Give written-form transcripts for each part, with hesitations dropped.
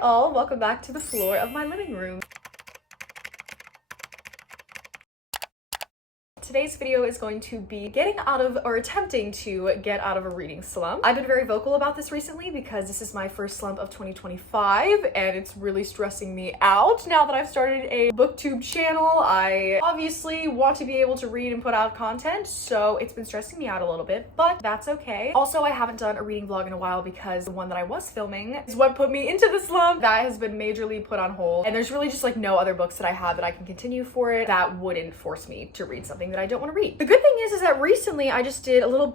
all, welcome back to the floor of my living room. Today's video is going to be getting out of, or attempting to get out of, a reading slump. I've been very vocal about this recently because this is my first slump of 2025 and it's really stressing me out. Now that I've started a booktube channel, I obviously want to be able to read and put out content, so it's been stressing me out a little bit, but that's okay. Also, I haven't done a reading vlog in a while because the one that I was filming is what put me into the slump. That has been majorly put on hold, and there's really just like no other books that I have that I can continue for it that wouldn't force me to read something that I don't want to read. The good thing is that recently I just did a little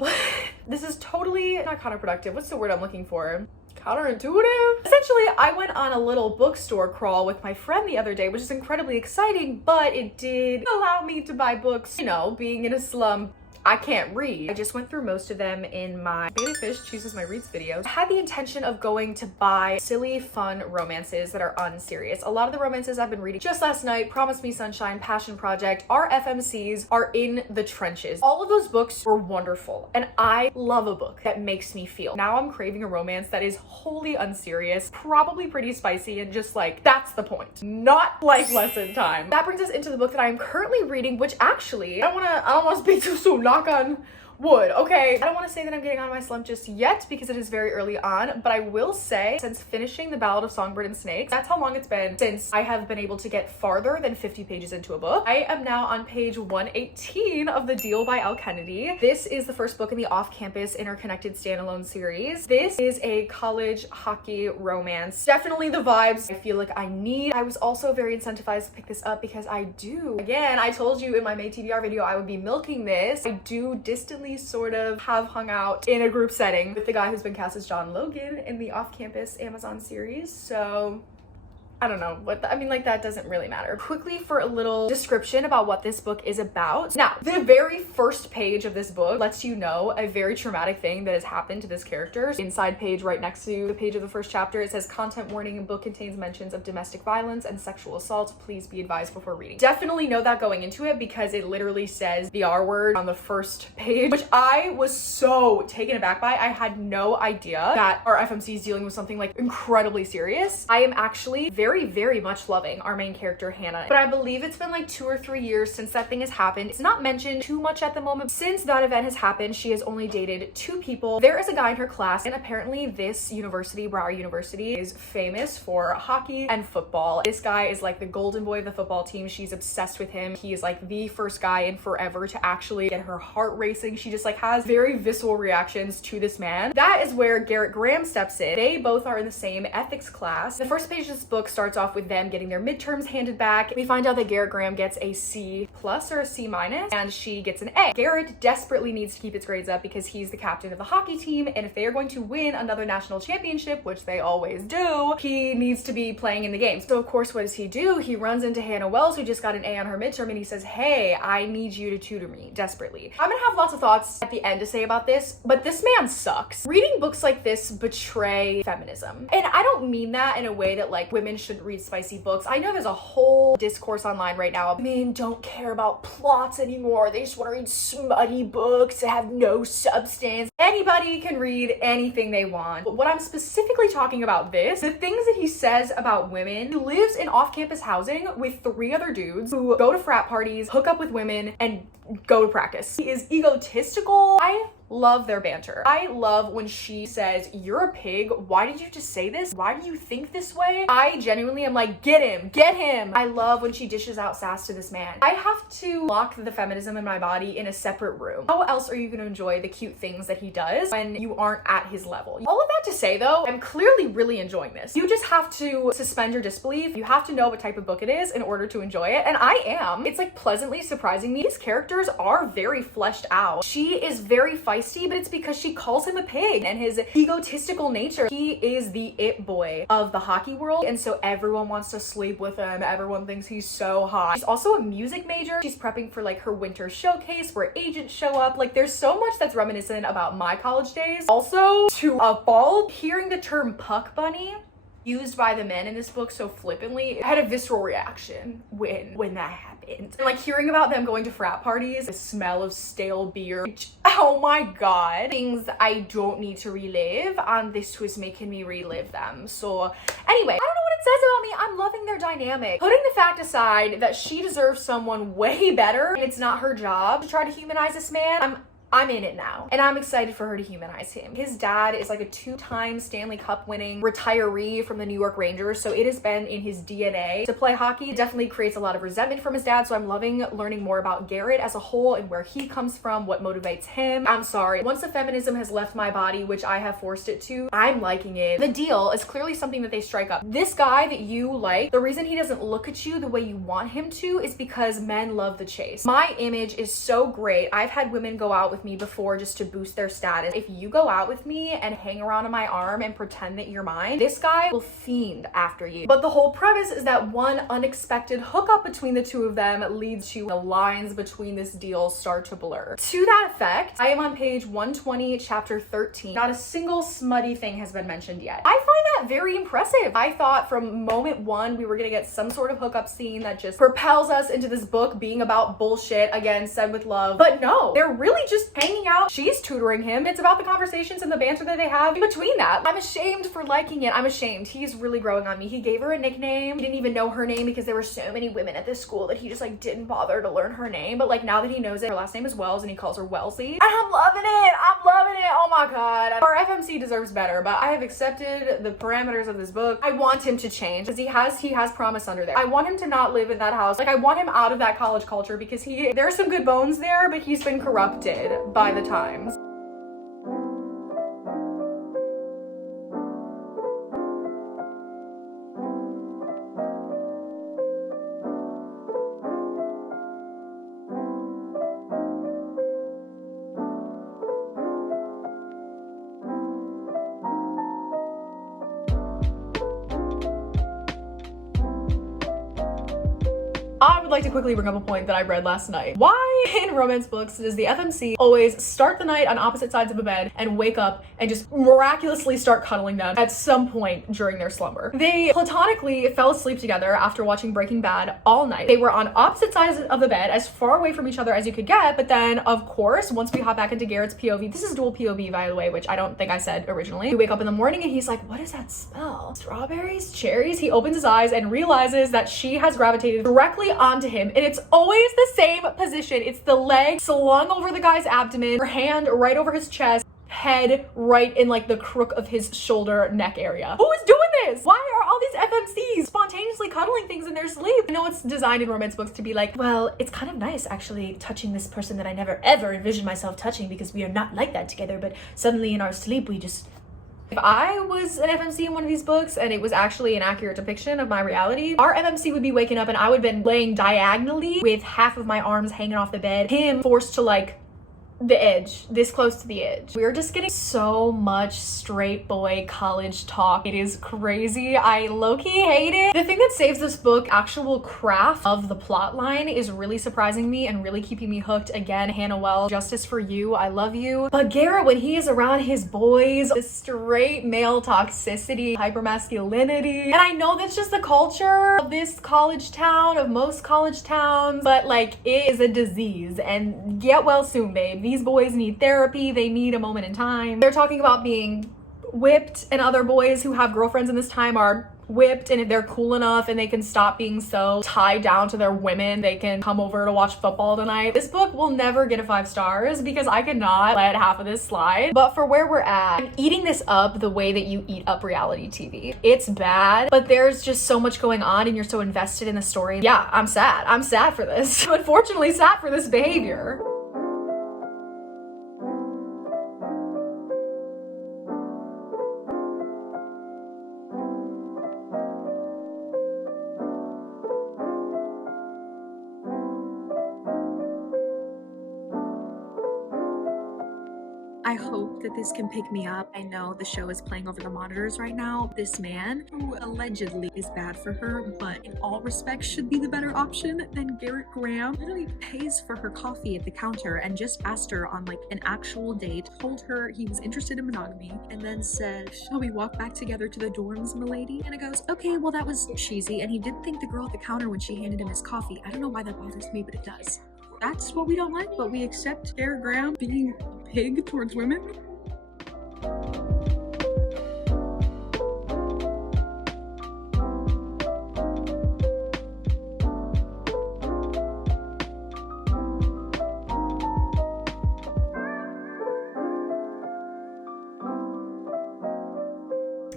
this is totally not counterproductive. What's the word I'm looking for? Counterintuitive? Essentially, I went on a little bookstore crawl with my friend the other day, which is incredibly exciting, but it did allow me to buy books. You know, being in a slump, I can't read. I just went through most of them in my Baby Fish Chooses My Reads videos. I had the intention of going to buy silly, fun romances that are unserious. A lot of the romances I've been reading just last night, Promise Me Sunshine, Passion Project, our FMCs are in the trenches. All of those books were wonderful, and I love a book that makes me feel. Now I'm craving a romance that is wholly unserious, probably pretty spicy, and just like, that's the point. Not life lesson time. That brings us into the book that I am currently reading, which actually, I don't want to speak too soon. Knock on wood. Okay, I don't want to say that I'm getting out of my slump just yet because it is very early on, but I will say since finishing The Ballad of Songbird and Snakes, that's how long it's been since I have been able to get farther than 50 pages into a book. I am now on page 118 of The Deal by L. Kennedy. This is the first book in the off-campus interconnected standalone series. This is a college hockey romance. Definitely the vibes I feel like I need. I was also very incentivized to pick this up because I do. Again, I told you in my May TBR video I would be milking this. I do distantly sort of have hung out in a group setting with the guy who's been cast as John Logan in the off-campus Amazon series, so I don't know what I mean, like, that doesn't really matter. Quickly, for a little description about what this book is about. Now, the very first page of this book lets you know a very traumatic thing that has happened to this character. Inside page right next to the page of the first chapter, it says, content warning, and book contains mentions of domestic violence and sexual assault. Please be advised before reading. Definitely know that going into it because it literally says the R word on the first page, which I was so taken aback by. I had no idea that our FMC is dealing with something like incredibly serious. I am actually very much loving our main character, Hannah, but I believe it's been like 2 or 3 years since that thing has happened. It's not mentioned too much at the moment. Since that event has happened, she has only dated 2 people. There is a guy in her class, and apparently this university, Broward University, is famous for hockey and football. This guy is like the golden boy of the football team. She's obsessed with him. He is like the first guy in forever to actually get her heart racing. She just like has very visceral reactions to this man. That is where Garrett Graham steps in. They both are in the same ethics class. The first page of this book starts off with them getting their midterms handed back. We find out that Garrett Graham gets a C+ or a C-, and she gets an A. Garrett desperately needs to keep his grades up because he's the captain of the hockey team, and if they are going to win another national championship, which they always do, he needs to be playing in the game. So of course, what does he do? He runs into Hannah Wells, who just got an A on her midterm, and he says, hey, I need you to tutor me desperately. I'm gonna have lots of thoughts at the end to say about this, but this man sucks. Reading books like this betray feminism. And I don't mean that in a way that like women shouldn't read spicy books. I know there's a whole discourse online right now. Men don't care about plots anymore. They just want to read smutty books that have no substance. Anybody can read anything they want. But what I'm specifically talking about the things that he says about women. He lives in off-campus housing with 3 other dudes who go to frat parties, hook up with women, and go to practice. He is egotistical. I love their banter. I love when she says, you're a pig. Why did you just say this? Why do you think this way? I genuinely am like, get him, get him. I love when she dishes out sass to this man. I have to lock the feminism in my body in a separate room. How else are you going to enjoy the cute things that he does when you aren't at his level? All of that to say though, I'm clearly really enjoying this. You just have to suspend your disbelief. You have to know what type of book it is in order to enjoy it. And I am. It's like pleasantly surprising me. These characters are very fleshed out. She is very feisty, but it's because she calls him a pig and his egotistical nature. He is the it boy of the hockey world, and so everyone wants to sleep with him. Everyone thinks he's so hot. She's also a music major. She's prepping for like her winter showcase where agents show up. Like, there's so much that's reminiscent about my college days. Also, to a fault, hearing the term puck bunny used by the men in this book so flippantly. I had a visceral reaction when that happened. And like hearing about them going to frat parties, the smell of stale beer, oh my god, things I don't need to relive, and this was making me relive them. So anyway, I don't know what it says about me. I'm loving their dynamic. Putting the fact aside that she deserves someone way better, and it's not her job to try to humanize this man, I'm in it now, and I'm excited for her to humanize him. His dad is like a 2-time Stanley Cup winning retiree from the New York Rangers, so it has been in his DNA to play hockey. It definitely creates a lot of resentment from his dad, so I'm loving learning more about Garrett as a whole and where he comes from, what motivates him. I'm sorry, once the feminism has left my body, which I have forced it to, I'm liking it. The deal is clearly something that they strike up. This guy that you like, the reason he doesn't look at you the way you want him to is because men love the chase. My image is so great. I've had women go out with me before just to boost their status. If you go out with me and hang around on my arm and pretend that you're mine, this guy will fiend after you. But the whole premise is that one unexpected hookup between the two of them leads to the lines between this deal start to blur. To that effect, I am on page 120, chapter 13. Not a single smutty thing has been mentioned yet. I find that very impressive. I thought from moment one we were gonna get some sort of hookup scene that just propels us into this book being about bullshit, again, said with love. But no, they're really just hanging out. She's tutoring him. It's about the conversations and the banter that they have in between that. I'm ashamed for liking it. I'm ashamed. He's really growing on me. He gave her a nickname. He didn't even know her name because there were so many women at this school that he just like didn't bother to learn her name. But like now that he knows it, her last name is Wells and he calls her Wellesley. And I'm loving it. I'm loving it. Oh my god. Our FMC deserves better, but I have accepted the parameters of this book. I want him to change because he has promise under there. I want him to not live in that house. Like I want him out of that college culture because there's some good bones there, but he's been corrupted by the times. I would like to quickly bring up a point that I read last night. Why in romance books does the FMC always start the night on opposite sides of a bed and wake up and just miraculously start cuddling them at some point during their slumber? They platonically fell asleep together after watching Breaking Bad all night. They were on opposite sides of the bed, as far away from each other as you could get, but then, of course, once we hop back into Garrett's POV, this is dual POV, by the way, which I don't think I said originally. We wake up in the morning and he's like, what is that smell? Strawberries? Cherries? He opens his eyes and realizes that she has gravitated directly onto him, and it's always the same position. It's the leg slung over the guy's abdomen, her hand right over his chest, head right in like the crook of his shoulder neck area. Who is doing this? Why are all these FMCs spontaneously cuddling things in their sleep? I know it's designed in romance books to be like, well, it's kind of nice actually touching this person that I never ever envisioned myself touching because we are not like that together, but suddenly in our sleep we just... If I was an FMC in one of these books and it was actually an accurate depiction of my reality, our FMC would be waking up and I would have been laying diagonally with half of my arms hanging off the bed, him forced to like the edge, this close to the edge. We're just getting so much straight boy college talk. It is crazy. I low-key hate it. The thing that saves this book, actual craft of the plot line, is really surprising me and really keeping me hooked. Again, Hannah Wells, justice for you. I love you. But Garrett, when he is around his boys, the straight male toxicity, hypermasculinity, and I know that's just the culture of this college town, of most college towns, but like it is a disease, and get well soon, babe. These boys need therapy. They need a moment in time. They're talking about being whipped, and other boys who have girlfriends in this time are whipped, and if they're cool enough and they can stop being so tied down to their women, they can come over to watch football tonight. This book will never get a 5 stars because I cannot let half of this slide. But for where we're at, I'm eating this up the way that you eat up reality TV. It's bad, but there's just so much going on and you're so invested in the story. Yeah, I'm sad. I'm sad for this. Unfortunately, sad for this behavior. I hope that this can pick me up. I know the show is playing over the monitors right now. This man, who allegedly is bad for her, but in all respects should be the better option than Garrett Graham, literally pays for her coffee at the counter and just asked her on like an actual date, told her he was interested in monogamy, and then said, "Shall we walk back together to the dorms, milady?" And it goes, okay, well that was cheesy, and he did thank the girl at the counter when she handed him his coffee. I don't know why that bothers me, but it does. That's what we don't like, but we accept Garrett Graham being a pig towards women.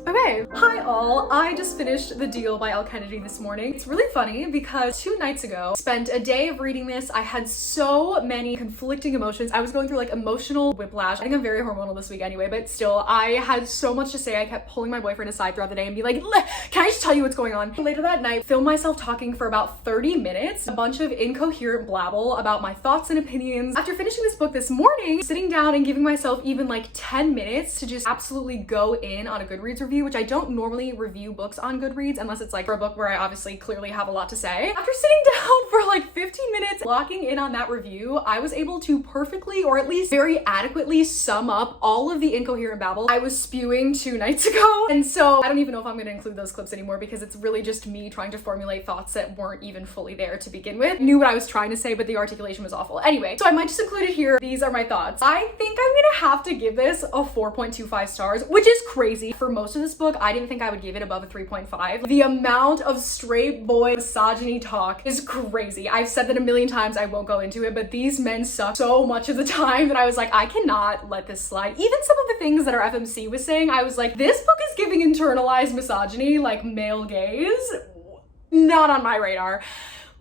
Okay, hi all. I just finished The Deal by Elle Kennedy this morning. It's really funny because 2 nights ago, spent a day of reading this. I had so many conflicting emotions. I was going through like emotional whiplash. I think I'm very hormonal this week anyway, but still, I had so much to say. I kept pulling my boyfriend aside throughout the day and be like, can I just tell you what's going on? Later that night, filmed myself talking for about 30 minutes, a bunch of incoherent blabble about my thoughts and opinions. After finishing this book this morning, sitting down and giving myself even like 10 minutes to just absolutely go in on a Goodreads review, which I don't normally review books on Goodreads unless it's like for a book where I obviously clearly have a lot to say. After sitting down for like 15 minutes locking in on that review, I was able to perfectly, or at least very adequately, sum up all of the incoherent babble I was spewing 2 nights ago. And so I don't even know if I'm going to include those clips anymore because it's really just me trying to formulate thoughts that weren't even fully there to begin with. I knew what I was trying to say, but the articulation was awful. Anyway, so I might just include it here. These are my thoughts. I think I'm gonna have to give this a 4.25 stars, which is crazy. For most of this book, I didn't think I would give it above a 3.5. The amount of straight boy misogyny talk is crazy. I've said that a million times, I won't go into it, but these men suck so much of the time that I was like, I cannot let this slide. Even some of the things that our FMC was saying, I was like, this book is giving internalized misogyny, like male gaze. Not on my radar.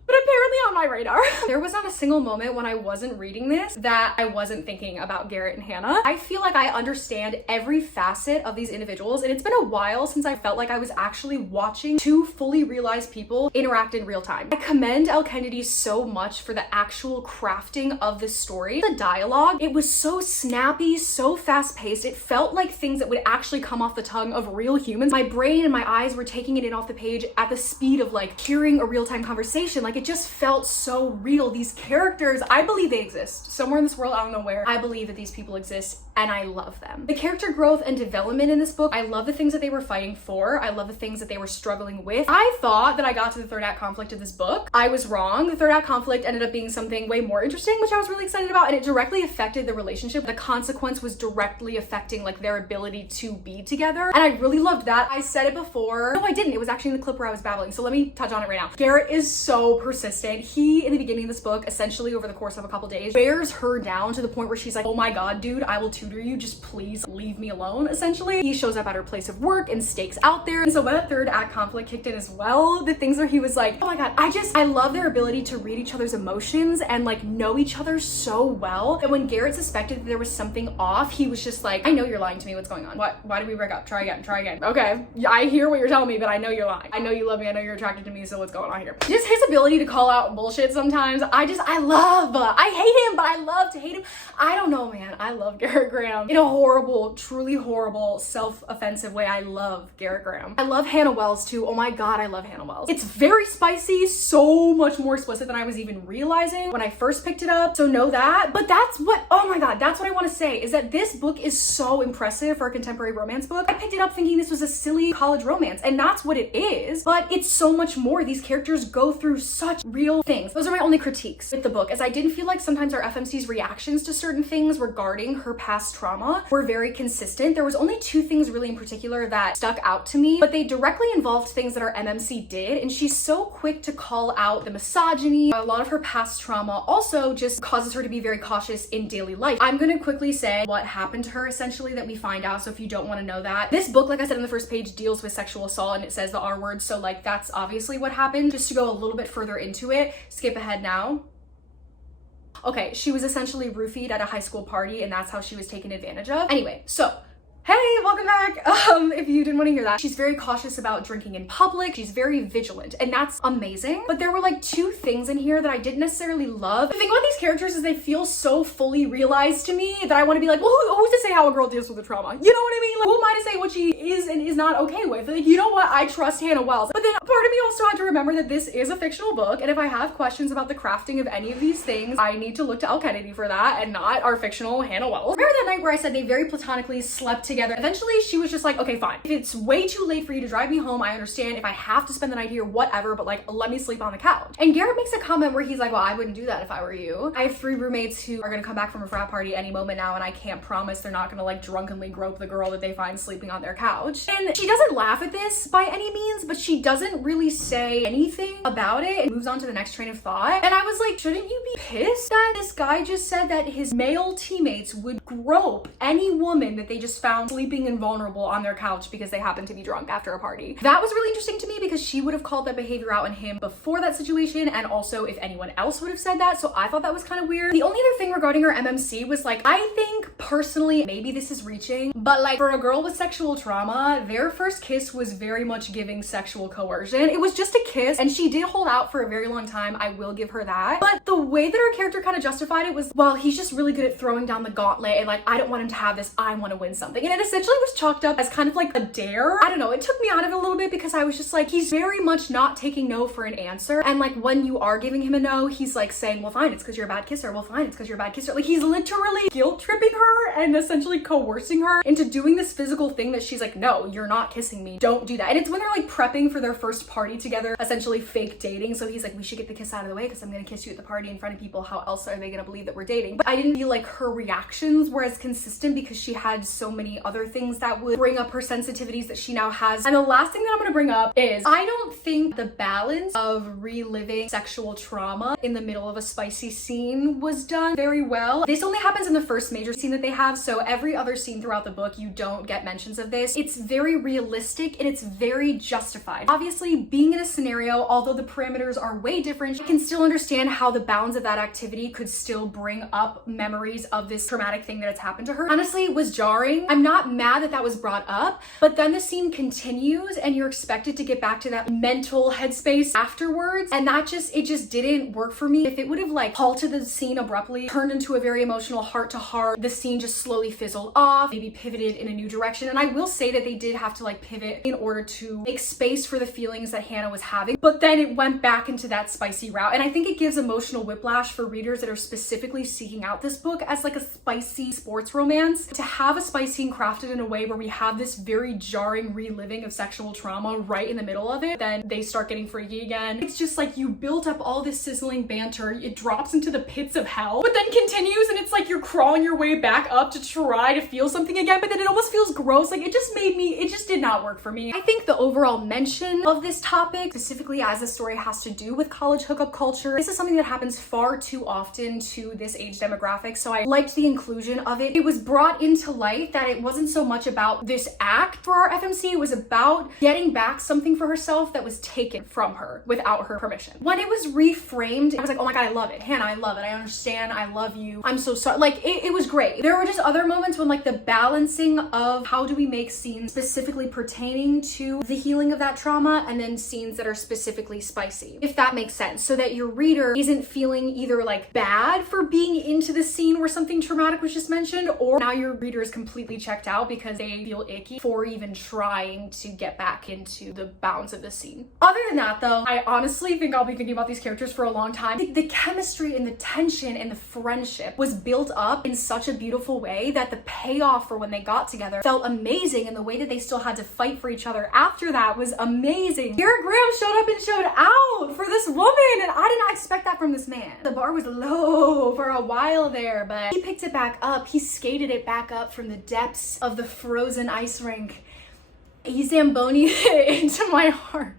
But apparently on my radar. There was not a single moment when I wasn't reading this that I wasn't thinking about Garrett and Hannah. I feel like I understand every facet of these individuals, and it's been a while since I felt like I was actually watching 2 fully realized people interact in real time. I commend Elle Kennedy so much for the actual crafting of this story. The dialogue, it was so snappy, so fast-paced. It felt like things that would actually come off the tongue of real humans. My brain and my eyes were taking it in off the page at the speed of like hearing a real-time conversation. Like, it just felt so real. These characters, I believe they exist. Somewhere in this world, I don't know where, I believe that these people exist and I love them. The character growth and development in this book, I love the things that they were fighting for. I love the things that they were struggling with. I thought that I got to the 3rd act conflict of this book. I was wrong. The 3rd act conflict ended up being something way more interesting, which I was really excited about, and it directly affected the relationship. The consequence was directly affecting like their ability to be together, and I really loved that. I said it before. No, I didn't. It was actually in the clip where I was babbling, so let me touch on it right now. Garrett is so persistent. He, in the beginning of this book, essentially over the course of a couple days, wears her down to the point where she's like, oh my god, dude, I will tutor you, just please leave me alone, essentially. He shows up at her place of work and stakes out there. And so when that 3rd act conflict kicked in as well, the things where he was like, oh my god, I love their ability to read each other's emotions and like know each other so well that when Garrett suspected that there was something off, he was just like, I know you're lying to me, what's going on? Why did we break up? Try again. Okay, I hear what you're telling me, but I know you're lying. I know you love me, I know you're attracted to me, so what's going on here? Just his ability to call out bullshit sometimes, I hate him, but I love to hate him. I don't know, man. I love Garrett Graham in a horrible, truly horrible, self-offensive way. I love Garrett Graham. I love Hannah Wells too. Oh my god, I love Hannah Wells. It's very spicy, so much more explicit than I was even realizing when I first picked it up, so know that. But that's what, oh my god, that's what I want to say, is that this book is so impressive for a contemporary romance book. I picked it up thinking this was a silly college romance, and that's what it is, but it's so much more. These characters go through such real things. Those are my only critiques with the book, as I didn't feel like sometimes our FMC's reactions to certain things regarding her past trauma were very consistent. There was only 2 things really in particular that stuck out to me, but they directly involved things that our MMC did, and she's so quick to call out the misogyny. A lot of her past trauma also just causes her to be very cautious in daily life. I'm gonna quickly say what happened to her essentially that we find out, so if you don't want to know that. This book, like I said on the first page, deals with sexual assault and it says the R word, so like that's obviously what happened. Just to go a little bit further into it, skip ahead now. Okay, she was essentially roofied at a high school party and that's how she was taken advantage of. Anyway, so Hey, welcome back. If you didn't want to hear that, she's very cautious about drinking in public. She's very vigilant, and that's amazing. But there were like two things in here that I didn't necessarily love. The thing about these characters is they feel so fully realized to me that I want to be like, well, who's to say how a girl deals with the trauma? You know what I mean? Like, who am I to say what she is and is not okay with? Like, you know what? I trust Hannah Wells. But then part of me also had to remember that this is a fictional book, and if I have questions about the crafting of any of these things, I need to look to Elle Kennedy for that and not our fictional Hannah Wells. Remember that night where I said they very platonically slept together? Eventually, she was just like, okay, fine. If it's way too late for you to drive me home, I understand. If I have to spend the night here, whatever, but like, let me sleep on the couch. And Garrett makes a comment where he's like, well, I wouldn't do that if I were you. I have 3 roommates who are gonna come back from a frat party any moment now, and I can't promise they're not gonna like drunkenly grope the girl that they find sleeping on their couch. And she doesn't laugh at this by any means, but she doesn't really say anything about it and moves on to the next train of thought. And I was like, shouldn't you be pissed that this guy just said that his male teammates would grope any woman that they just found sleeping invulnerable on their couch because they happened to be drunk after a party? That was really interesting to me because she would have called that behavior out on him before that situation, and also if anyone else would have said that, so I thought that was kind of weird. The only other thing regarding her MMC was like, I think personally, maybe this is reaching, but like for a girl with sexual trauma, their first kiss was very much giving sexual coercion. It was just a kiss, and she did hold out for a very long time, I will give her that. But the way that her character kind of justified it was, well, he's just really good at throwing down the gauntlet, and like, I don't want him to have this, I want to win something. And it essentially was chalked up as kind of like a dare. I don't know, it took me out of it a little bit because I was just like, he's very much not taking no for an answer. And like, when you are giving him a no, he's like saying, well, fine, it's because you're a bad kisser. Well, fine, it's because you're a bad kisser. Like, he's literally guilt tripping her and essentially coercing her into doing this physical thing that she's like, no, you're not kissing me. Don't do that. And it's when they're like prepping for their first party together, essentially fake dating. So he's like, we should get the kiss out of the way because I'm gonna kiss you at the party in front of people. How else are they gonna believe that we're dating? But I didn't feel like her reactions were as consistent because she had so many other things that would bring up her sensitivities that she now has. And the last thing that I'm gonna bring up is, I don't think the balance of reliving sexual trauma in the middle of a spicy scene was done very well. This only happens in the first major scene that they have, so every other scene throughout the book, you don't get mentions of this. It's very realistic and it's very justified. Obviously, being in a scenario, although the parameters are way different, you can still understand how the bounds of that activity could still bring up memories of this traumatic thing that has happened to her. Honestly, it was jarring. I'm not mad that that was brought up, but then the scene continues and you're expected to get back to that mental headspace afterwards, and that it just didn't work for me. If it would have like halted the scene abruptly, turned into a very emotional heart to heart, the scene just slowly fizzled off, maybe pivoted in a new direction. And I will say that they did have to like pivot in order to make space for the feelings that Hannah was having, but then it went back into that spicy route. And I think it gives emotional whiplash for readers that are specifically seeking out this book as like a spicy sports romance. To have a spice scene crafted in a way where we have this very jarring reliving of sexual trauma right in the middle of it, then they start getting freaky again. It's just like you built up all this sizzling banter, it drops into the pits of hell, but then continues, and it's like you're crawling your way back up to try to feel something again, but then it almost feels gross. Like, it just did not work for me. I think the overall mention of this topic, specifically as the story has to do with college hookup culture, this is something that happens far too often to this age demographic, so I liked the inclusion of it. It was brought into light that it wasn't so much about this act for our FMC, it was about getting back something for herself that was taken from her without her permission. When it was reframed, I was like, oh my god, I love it. Hannah, I love it. I understand. I love you. I'm so sorry. Like, it was great. There were just other moments when like the balancing of how do we make scenes specifically pertaining to the healing of that trauma, and then scenes that are specifically spicy, if that makes sense, so that your reader isn't feeling either like bad for being into the scene where something traumatic was just mentioned, or now your reader is completely checked out because they feel icky for even trying to get back into the bounds of the scene. Other than that though, I honestly think I'll be thinking about these characters for a long time. The chemistry and the tension and the friendship was built up in such a beautiful way that the payoff for when they got together felt amazing, and the way that they still had to fight for each other after that was amazing. Garrett Graham showed up and showed out for this woman, and I did not expect that from this man. The bar was low for a while there, but he picked it back up. He skated it back up from the depths of the frozen ice rink. He Zambonied it into my heart.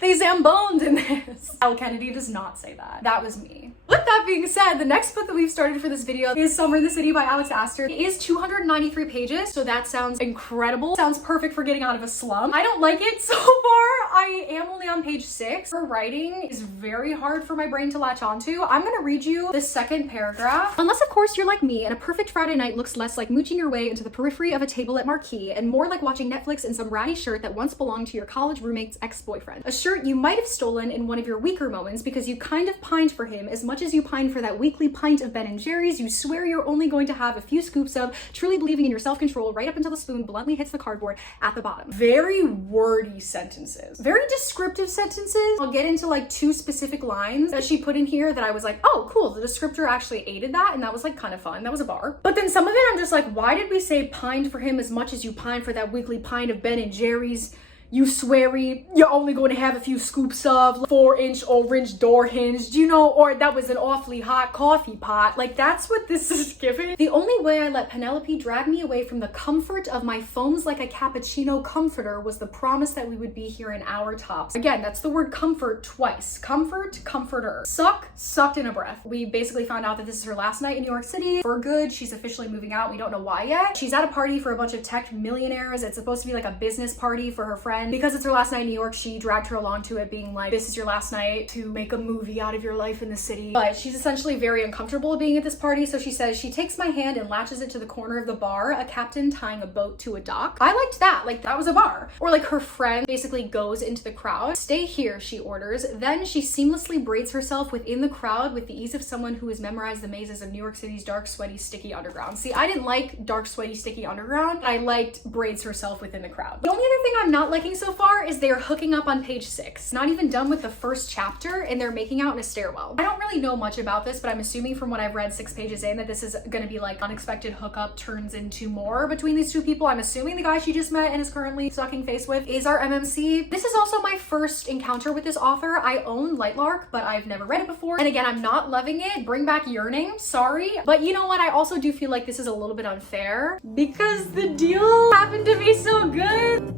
They zamboned in this. Al Kennedy does not say that. That was me. With that being said, the next book that we've started for this video is Summer in the City by Alex Astor. It is 293 pages, so that sounds incredible. Sounds perfect for getting out of a slump. I don't like it so far. I am only on page 6. Her writing is very hard for my brain to latch onto. I'm gonna read you the second paragraph. Unless, of course, you're like me and a perfect Friday night looks less like mooching your way into the periphery of a table at Marquee and more like watching Netflix in some ratty shirt that once belonged to your college roommate's ex-boyfriend. A shirt you might have stolen in one of your weaker moments because you kind of pined for him as much as you pined for that weekly pint of Ben & Jerry's you swear you're only going to have a few scoops of, truly believing in your self-control right up until the spoon bluntly hits the cardboard at the bottom. Very wordy sentences. Very descriptive sentences. I'll get into like 2 specific lines that she put in here that I was like, oh cool, the descriptor actually aided that, and that was like kind of fun. That was a bar. But then some of it I'm just like, why did we say pined for him as much as you pined for that weekly pint of Ben & Jerry's you sweary you're only going to have a few scoops of 4-inch orange door hinged, you know, or that was an awfully hot coffee pot. Like, that's what this is giving. The only way I let Penelope drag me away from the comfort of my foams like a cappuccino comforter was the promise that we would be here in our tops. Again, that's the word comfort twice. Comfort, comforter. Sucked in a breath. We basically found out that this is her last night in New York City for good. She's officially moving out. We don't know why yet. She's at a party for a bunch of tech millionaires. It's supposed to be like a business party for her friend. Because it's her last night in New York, she dragged her along to it, being like, this is your last night to make a movie out of your life in the city. But she's essentially very uncomfortable being at this party, so she says she takes my hand and latches it to the corner of the bar, a captain tying a boat to a dock. I liked that. Like, that was a bar. Or like her friend basically goes into the crowd. Stay here, she orders. Then she seamlessly braids herself within the crowd with the ease of someone who has memorized the mazes of New York City's dark, sweaty, sticky underground. See, I didn't like dark, sweaty, sticky underground. I liked braids herself within the crowd. The only other thing I'm not liking so far is they're hooking up on page 6. Not even done with the first chapter, and they're making out in a stairwell. I don't really know much about this, but I'm assuming from what I've read 6 pages in that this is gonna be like unexpected hookup turns into more between these 2 people. I'm assuming the guy she just met and is currently sucking face with is our MMC. This is also my first encounter with this author. I own Lightlark, but I've never read it before. And again, I'm not loving it. Bring back Yearning, sorry. But you know what? I also do feel like this is a little bit unfair because the deal happened to be so good.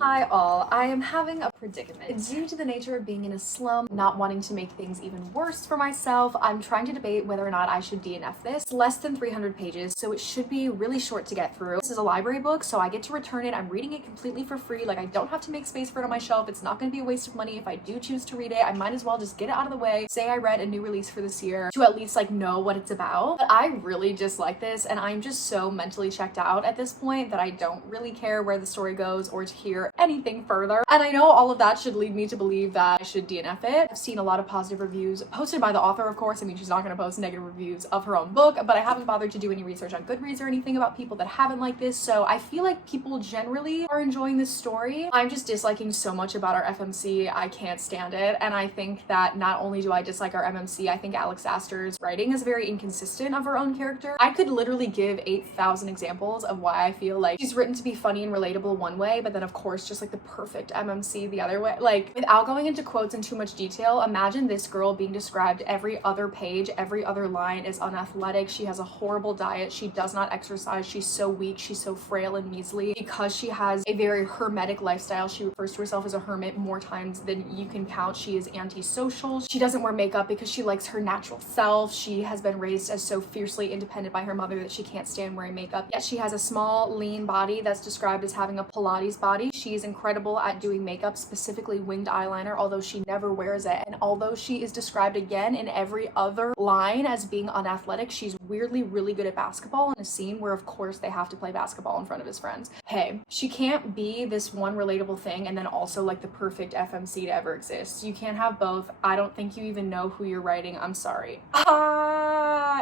Hi all, I am having a predicament. Due to the nature of being in a slump, not wanting to make things even worse for myself, I'm trying to debate whether or not I should DNF this. It's less than 300 pages, so it should be really short to get through. This is a library book, so I get to return it. I'm reading it completely for free. Like, I don't have to make space for it on my shelf. It's not going to be a waste of money. If I do choose to read it, I might as well just get it out of the way. Say I read a new release for this year to at least like know what it's about. But I really dislike this, and I'm just so mentally checked out at this point that I don't really care where the story goes or to hear anything further. And I know all of that should lead me to believe that I should DNF it. I've seen a lot of positive reviews posted by the author, of course. I mean, she's not going to post negative reviews of her own book, but I haven't bothered to do any research on Goodreads or anything about people that haven't liked this, so I feel like people generally are enjoying this story. I'm just disliking so much about our FMC. I can't stand it, and I think that not only do I dislike our MMC, I think Alex Astor's writing is very inconsistent of her own character. I could literally give 8,000 examples of why I feel like she's written to be funny and relatable one way, but then of course just like the perfect MMC the other way. Like, without going into quotes in too much detail, imagine this girl being described every other page, every other line is unathletic. She has a horrible diet. She does not exercise. She's so weak. She's so frail and measly because she has a very hermetic lifestyle. She refers to herself as a hermit more times than you can count. She is antisocial. She doesn't wear makeup because she likes her natural self. She has been raised as so fiercely independent by her mother that she can't stand wearing makeup. Yet she has a small, lean body that's described as having a Pilates body. She is incredible at doing makeup, specifically winged eyeliner, although she never wears it. And although she is described again in every other line as being unathletic, she's weirdly really good at basketball in a scene where of course they have to play basketball in front of his friends. Hey, she can't be this one relatable thing and then also like the perfect FMC to ever exist. You can't have both. I don't think you even know who you're writing. I'm sorry.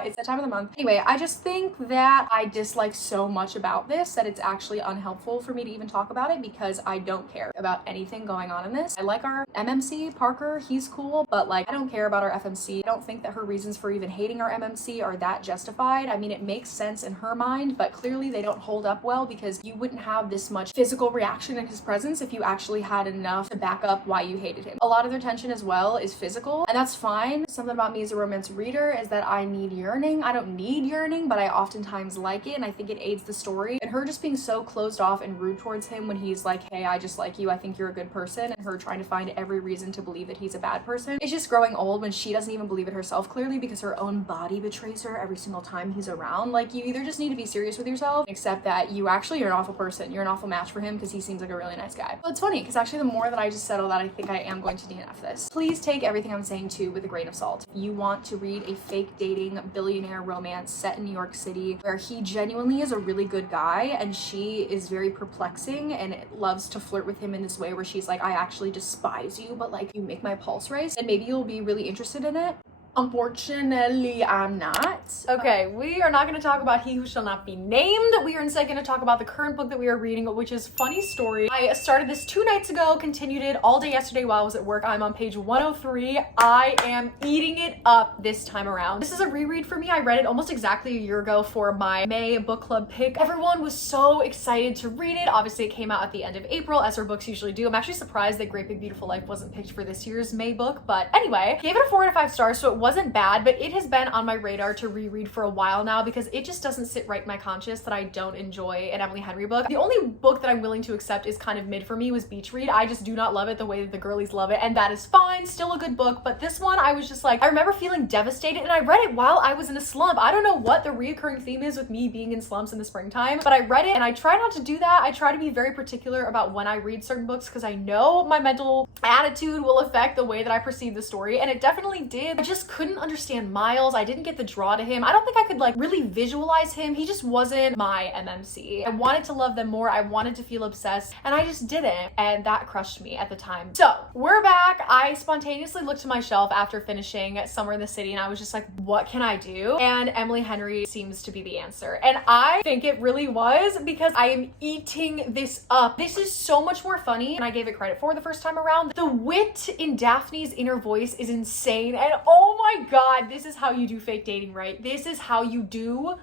It's that time of the month. Anyway, I just think that I dislike so much about this that it's actually unhelpful for me to even talk about it because I don't care. about anything going on in this. I like our MMC, Parker, he's cool, but like I don't care about our FMC. I don't think that her reasons for even hating our MMC are that justified. I mean, it makes sense in her mind, but clearly they don't hold up well because you wouldn't have this much physical reaction in his presence if you actually had enough to back up why you hated him. A lot of their tension as well is physical, and that's fine. Something about me as a romance reader is that I need yearning. I don't need yearning, but I oftentimes like it, and I think it aids the story. And her just being so closed off and rude towards him when he's like, hey, I just like you, I think you're a good person, and her trying to find every reason to believe that he's a bad person. It's just growing old when she doesn't even believe it herself, clearly, because her own body betrays her every single time he's around. Like, you either just need to be serious with yourself, accept that you actually are an awful person. You're an awful match for him because he seems like a really nice guy. But it's funny because actually the more that I just settle that, I think I am going to DNF this. Please take everything I'm saying too with a grain of salt. If you want to read a fake dating billionaire romance set in New York City where he genuinely is a really good guy and she is very perplexing and loves to flirt with him in this way where she's like, I actually despise you, but like you make my pulse race, and maybe you'll be really interested in it. Unfortunately, I'm not. Okay, we are not going to talk about He Who Shall Not Be Named. We are instead going to talk about the current book that we are reading, which is Funny Story. I started this 2 nights ago, continued it all day yesterday while I was at work. I'm on page 103. I am eating it up this time around. This is a reread for me. I read it almost exactly a year ago for my May book club pick. Everyone was so excited to read it. Obviously, it came out at the end of April, as her books usually do. I'm actually surprised that Great Big Beautiful Life wasn't picked for this year's May book, but anyway, gave it a 4 out of 5 stars, so it wasn't bad, but it has been on my radar to reread for a while now because it just doesn't sit right in my conscience that I don't enjoy an Emily Henry book. The only book that I'm willing to accept is kind of mid for me was Beach Read. I just do not love it the way that the girlies love it, and that is fine, still a good book, but this one I was just like, I remember feeling devastated, and I read it while I was in a slump. I don't know what the reoccurring theme is with me being in slumps in the springtime, but I read it, and I try not to do that. I try to be very particular about when I read certain books because I know my mental attitude will affect the way that I perceive the story, and it definitely did. I just couldn't understand Miles. I didn't get the draw to him. I don't think I could like really visualize him. He just wasn't my MMC. I wanted to love them more. I wanted to feel obsessed, and I just didn't, and that crushed me at the time. So we're back. I spontaneously looked to my shelf after finishing Somewhere in the City, and I was just like, what can I do? And Emily Henry seems to be the answer, and I think it really was because I am eating this up. This is so much more funny than I gave it credit for the first time around. The wit in Daphne's inner voice is insane, and oh my god, this is how you do fake dating right. This is how you do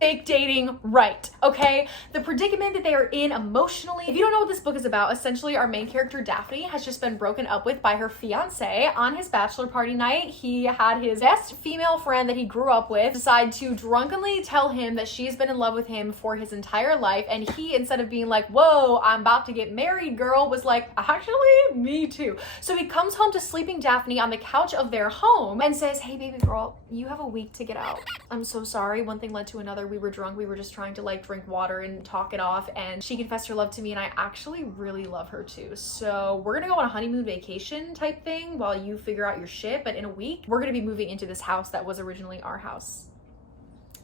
fake dating right, okay? The predicament that they are in emotionally. If you don't know what this book is about, essentially our main character Daphne has just been broken up with by her fiance on his bachelor party night. He had his best female friend that he grew up with decide to drunkenly tell him that she's been in love with him for his entire life, and he, instead of being like, whoa, I'm about to get married, girl, was like, actually, me too. So he comes home to sleeping Daphne on the couch of their home and says, hey baby girl, you have a week to get out. I'm so sorry, one thing led to another. We were drunk, we were just trying to like drink water and talk it off, and she confessed her love to me, and I actually really love her too. So we're gonna go on a honeymoon vacation type thing while you figure out your shit, but in a week we're gonna be moving into this house that was originally our house.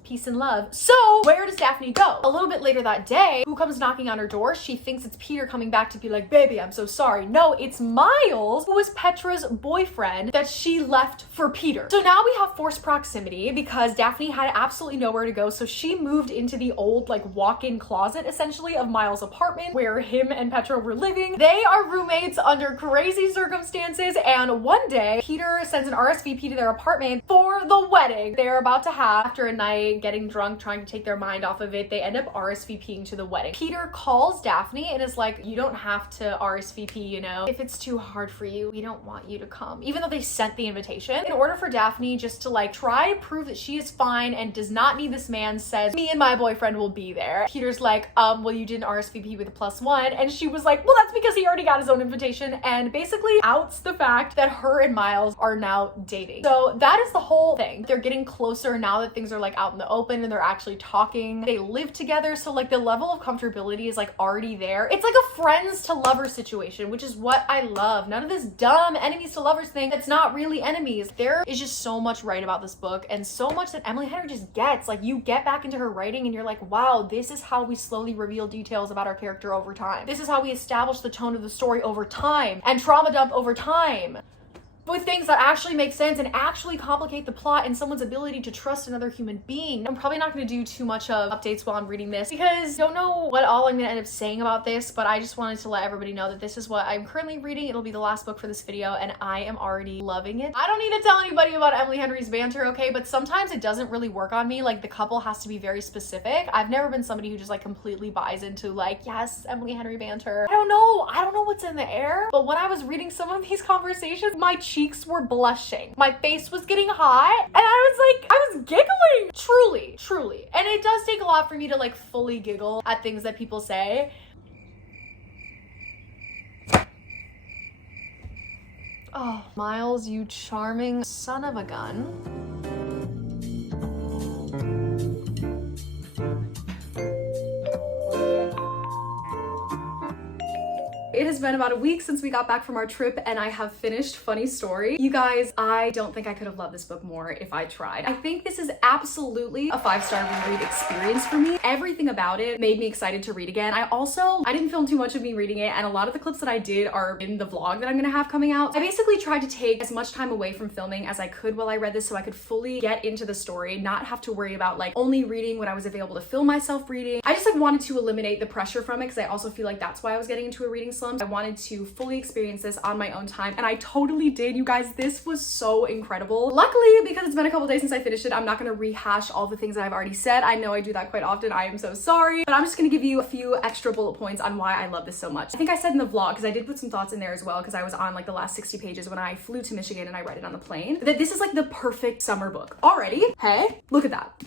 Peace and love. So where does Daphne go? A little bit later that day, who comes knocking on her door? She thinks it's Peter coming back to be like, baby, I'm so sorry. No, it's Miles, who was Petra's boyfriend that she left for Peter. So now we have forced proximity because Daphne had absolutely nowhere to go. So she moved into the old like walk-in closet essentially of Miles' apartment where him and Petra were living. They are roommates under crazy circumstances, and one day Peter sends an RSVP to their apartment for the wedding they're about to have. After a night getting drunk, trying to take their mind off of it, they end up RSVPing to the wedding. Peter calls Daphne and is like, you don't have to RSVP, you know, if it's too hard for you, we don't want you to come, even though they sent the invitation. In order for Daphne just to like try to prove that she is fine and does not need this man, says, me and my boyfriend will be there. Peter's like, well, you didn't RSVP with a +1, and she was like, well, that's because he already got his own invitation, and basically outs the fact that her and Miles are now dating. So that is the whole thing. They're getting closer now that things are like out in the open and they're actually talking. They live together, so like the level of comfortability is like already there. It's like a friends to lovers situation, which is what I love. None of this dumb enemies to lovers thing that's not really enemies. There is just so much right about this book, and so much that Emily Henry just gets. Like, you get back into her writing and you're like, wow, this is how we slowly reveal details about our character over time. This is how we establish the tone of the story over time and trauma dump over time. with things that actually make sense and actually complicate the plot and someone's ability to trust another human being. I'm probably not going to do too much of updates while I'm reading this because I don't know what all I'm going to end up saying about this, but I just wanted to let everybody know that this is what I'm currently reading. It'll be the last book for this video and I am already loving it. I don't need to tell anybody about Emily Henry's banter, okay? But sometimes it doesn't really work on me. Like the couple has to be very specific. I've never been somebody who just like completely buys into like, yes, Emily Henry banter. I don't know what's in the air, but when I was reading some of these conversations, my cheeks were blushing. My face was getting hot and I was giggling. Truly. And it does take a lot for me to like fully giggle at things that people say. Oh, Miles, you charming son of a gun. It has been about a week since we got back from our trip and I have finished Funny Story. You guys, I don't think I could have loved this book more if I tried. I think this is absolutely a 5-star reread experience for me. Everything about it made me excited to read again. I didn't film too much of me reading it and a lot of the clips that I did are in the vlog that I'm gonna have coming out. I basically tried to take as much time away from filming as I could while I read this so I could fully get into the story, not have to worry about like only reading when I was available to film myself reading. I just like wanted to eliminate the pressure from it because I also feel like that's why I was getting into a reading slump. I wanted to fully experience this on my own time and I totally did, you guys. This was so incredible. Luckily, because it's been a couple days since I finished it, I'm not gonna rehash all the things that I've already said. I know I do that quite often. I am so sorry, but I'm just gonna give you a few extra bullet points on why I love this so much. I think I said in the vlog, because I did put some thoughts in there as well, because I was on like the last 60 pages when I flew to Michigan and I read it on the plane, that this is like the perfect summer book already. Hey, look at that.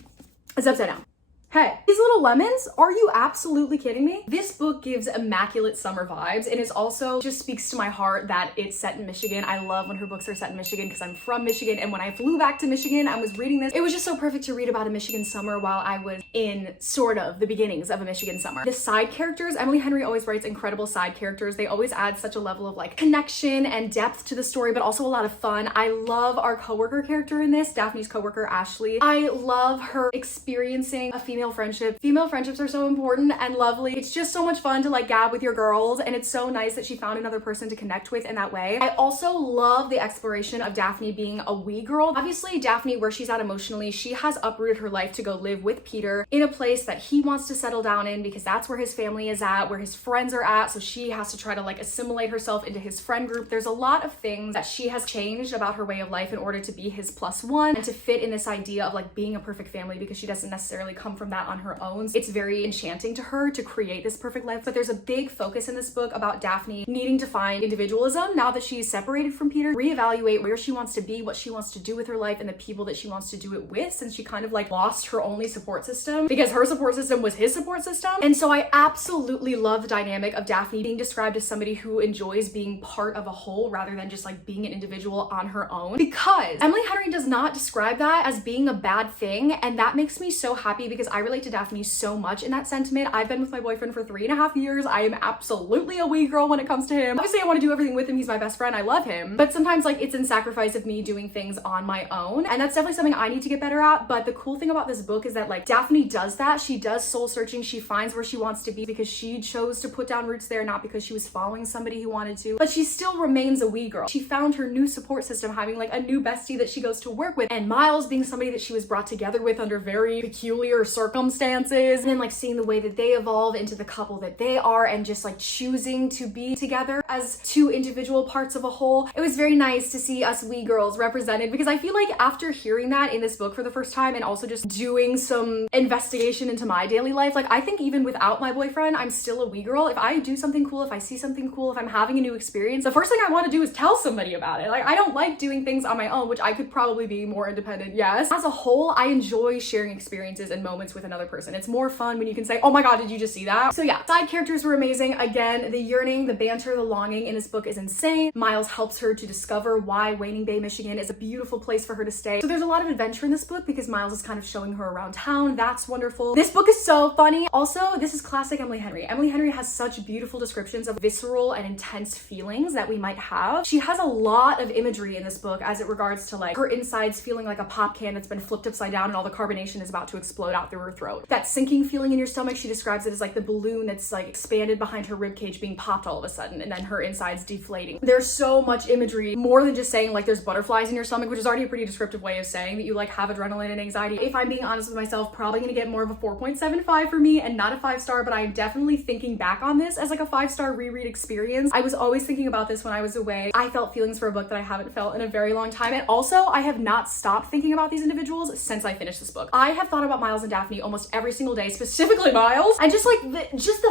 It's upside down. Hey, these little lemons, are you absolutely kidding me? This book gives immaculate summer vibes and it also just speaks to my heart that it's set in Michigan. I love when her books are set in Michigan because I'm from Michigan, and when I flew back to Michigan, I was reading this. It was just so perfect to read about a Michigan summer while I was in sort of the beginnings of a Michigan summer. The side characters, Emily Henry always writes incredible side characters. They always add such a level of like connection and depth to the story, but also a lot of fun. I love our coworker character in this, Daphne's coworker, Ashley. I love her experiencing a female friendship. Female friendships are so important and lovely. It's just so much fun to like gab with your girls, and it's so nice that she found another person to connect with in that way. I also love the exploration of Daphne being a wee girl. Obviously, Daphne, where she's at emotionally, she has uprooted her life to go live with Peter in a place that he wants to settle down in because that's where his family is at, where his friends are at, so she has to try to like assimilate herself into his friend group. There's a lot of things that she has changed about her way of life in order to be his +1 and to fit in this idea of like being a perfect family, because she doesn't necessarily come from that on her own. It's very enchanting to her to create this perfect life, but there's a big focus in this book about Daphne needing to find individualism now that she's separated from Peter, reevaluate where she wants to be, what she wants to do with her life, and the people that she wants to do it with, since she kind of like lost her only support system because her support system was his support system. And so I absolutely love the dynamic of Daphne being described as somebody who enjoys being part of a whole rather than just like being an individual on her own, because Emily Henry does not describe that as being a bad thing, and that makes me so happy because I relate to Daphne so much in that sentiment. I've been with my boyfriend for 3.5 years. I am absolutely a wee girl when it comes to him. Obviously, I want to do everything with him. He's my best friend. I love him. But sometimes like it's in sacrifice of me doing things on my own. And that's definitely something I need to get better at. But the cool thing about this book is that like Daphne does that. She does soul searching. She finds where she wants to be because she chose to put down roots there, not because she was following somebody who wanted to. But she still remains a wee girl. She found her new support system, having like a new bestie that she goes to work with, and Miles being somebody that she was brought together with under very peculiar circumstances, and then like seeing the way that they evolve into the couple that they are, and just like choosing to be together as two individual parts of a whole. It was very nice to see us wee girls represented, because I feel like after hearing that in this book for the first time and also just doing some investigation into my daily life, like I think even without my boyfriend, I'm still a wee girl. If I do something cool, if I see something cool, if I'm having a new experience, the first thing I want to do is tell somebody about it. Like I don't like doing things on my own, which I could probably be more independent, yes. As a whole, I enjoy sharing experiences and moments with another person. It's more fun when you can say, oh my god, did you just see that? So yeah, side characters were amazing. Again, the yearning, the banter, the longing in this book is insane. Miles helps her to discover why Waning Bay, Michigan is a beautiful place for her to stay. So there's a lot of adventure in this book because Miles is kind of showing her around town. That's wonderful. This book is so funny. Also, this is classic Emily Henry. Emily Henry has such beautiful descriptions of visceral and intense feelings that we might have. She has a lot of imagery in this book as it regards to like her insides feeling like a pop can that's been flipped upside down and all the carbonation is about to explode out through her throat. That sinking feeling in your stomach, she describes it as like the balloon that's like expanded behind her rib cage being popped all of a sudden, and then her insides deflating. There's so much imagery, more than just saying like there's butterflies in your stomach, which is already a pretty descriptive way of saying that you like have adrenaline and anxiety. If I'm being honest with myself, probably gonna get more of a 4.75 for me and not a 5-star, but I'm definitely thinking back on this as like a 5-star reread experience. I was always thinking about this when I was away. I felt feelings for a book that I haven't felt in a very long time, and also I have not stopped thinking about these individuals since I finished this book. I have thought about Miles and Daphne almost every single day, specifically Miles, and just like the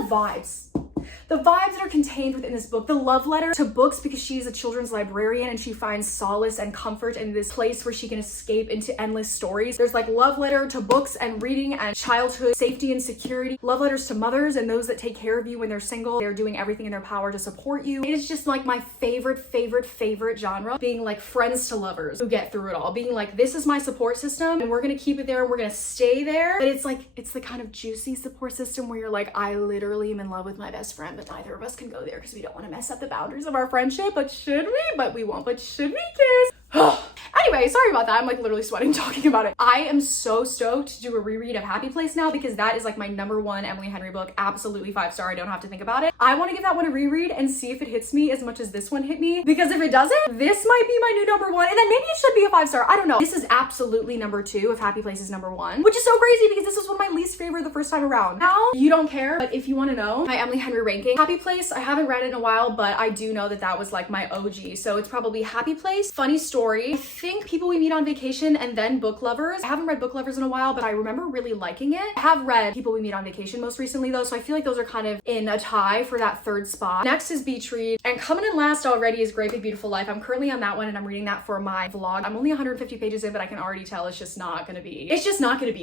vibes. The vibes that are contained within this book, the love letter to books, because she's a children's librarian and she finds solace and comfort in this place where she can escape into endless stories. There's like love letter to books and reading and childhood safety and security. Love letters to mothers and those that take care of you when they're single. They're doing everything in their power to support you. It is just like my favorite genre, being like friends to lovers who get through it all, being like, this is my support system and we're gonna keep it there and we're gonna stay there. But it's like, it's the kind of juicy support system where you're like, I literally am in love with my best friend, but neither of us can go there because we don't want to mess up the boundaries of our friendship. But should we? But we won't. But should we kiss? Anyway, sorry about that. I'm like literally sweating talking about it. I am so stoked to do a reread of Happy Place now, because that is like my #1 Emily Henry book. Absolutely 5-star. I don't have to think about it. I want to give that one a reread and see if it hits me as much as this one hit me, because if it doesn't, this might be my new #1, and then maybe it should be a 5-star. I don't know. This is absolutely #2 if Happy Place is #1, which is so crazy because this was one of my least favorite the first time around. Now, you don't care, but if you want to know my Emily Henry ranking, Happy Place, I haven't read it in a while, but I do know that that was like my OG. So it's probably Happy Place, Funny Story, I think People We Meet on Vacation, and then Book Lovers. I haven't read Book Lovers in a while, but I remember really liking it. I have read People We Meet on Vacation most recently though, so I feel like those are kind of in a tie for that 3rd spot. Next is Beach Read, and coming in last already is Great Big Beautiful Life. I'm currently on that one and I'm reading that for my vlog. I'm only 150 pages in, but I can already tell it's just not gonna be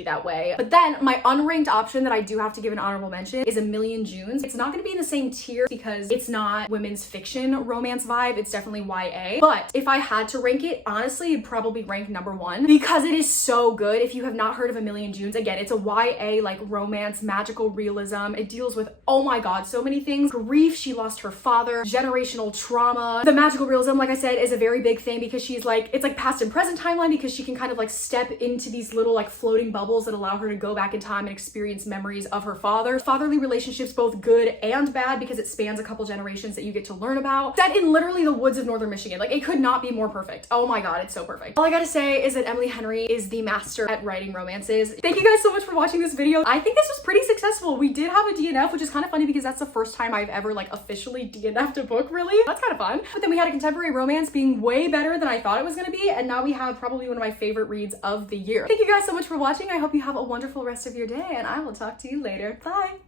that way. But then my unranked option that I do have to give an honorable mention is A Million Junes. It's not gonna be in the same tier because it's not women's fiction romance vibe, it's definitely YA. But if I had to rank it, honestly, it'd probably rank #1 because it is so good. If you have not heard of A Million Junes, again, it's a YA like romance, magical realism. It deals with, oh my god, so many things. Grief, she lost her father, generational trauma. The magical realism, like I said, is a very big thing because she's like, it's like past and present timeline, because she can kind of like step into these little like floating bubbles that allow her to go back in time and experience memories of her father. Fatherly relationships, both good and bad, because it spans a couple generations that you get to learn about. Set in literally the woods of northern Michigan. Like, it could not be more perfect. Oh my god, it's so perfect. All I gotta say is that Emily Henry is the master at writing romances. Thank you guys so much for watching this video. I think this was pretty successful. We did have a DNF, which is kind of funny because that's the first time I've ever like officially DNF'd a book, really. That's kind of fun. But then we had a contemporary romance being way better than I thought it was gonna be, and now we have probably one of my favorite reads of the year. Thank you guys so much for watching. I hope you have a wonderful rest of your day, and I will talk to you later. Bye!